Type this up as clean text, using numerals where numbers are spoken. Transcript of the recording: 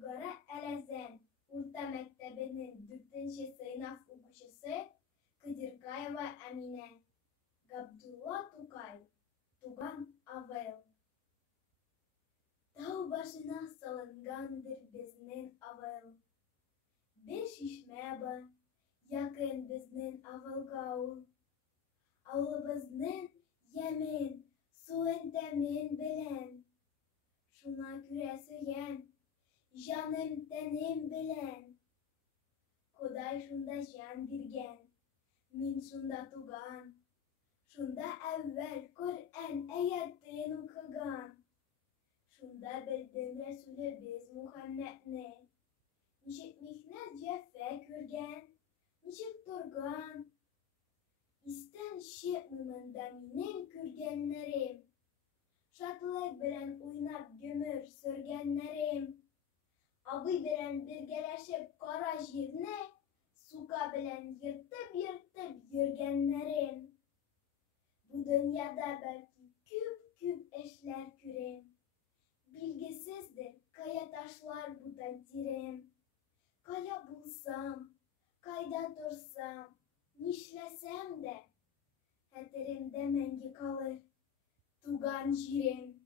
Югары Әләзән урта мәктәбенең 4-нче сыйныф укучысы Кыдыркаева Әминә. Габдулла Тукай. Туган авыл. Тау башына салынгандыр безнең авыл. Бер шишмә бар, якын безнең авылга ул. Авылыбызның ямен, суын тәмен белән. Шуңа күрә сөям, җаным тәнем белән. Ходай шунда җан биргән, мин шунда туган. Шунда әүвәл Коръән аятен укыган. Шунда белдем Рәсүлебез Мөхәммәдне. Ничек михнәт-җәфа күргән, ничек торган. Истән чыкмый монда минем күргәннәрем. Шатлык белән уйнап гомер сөргәннәрем. Абый белән бергәләшеп кара җирне, сука белән йыртып-йыртып йөргәннәрем. Бу дөньяда бәлки күп эшләр күрем. Билгесездер, кая ташлар бутан тирем. Кая булсам, кайда торсам, нишләсәм дә, хәтеремдә мәңге калыр туган җирем.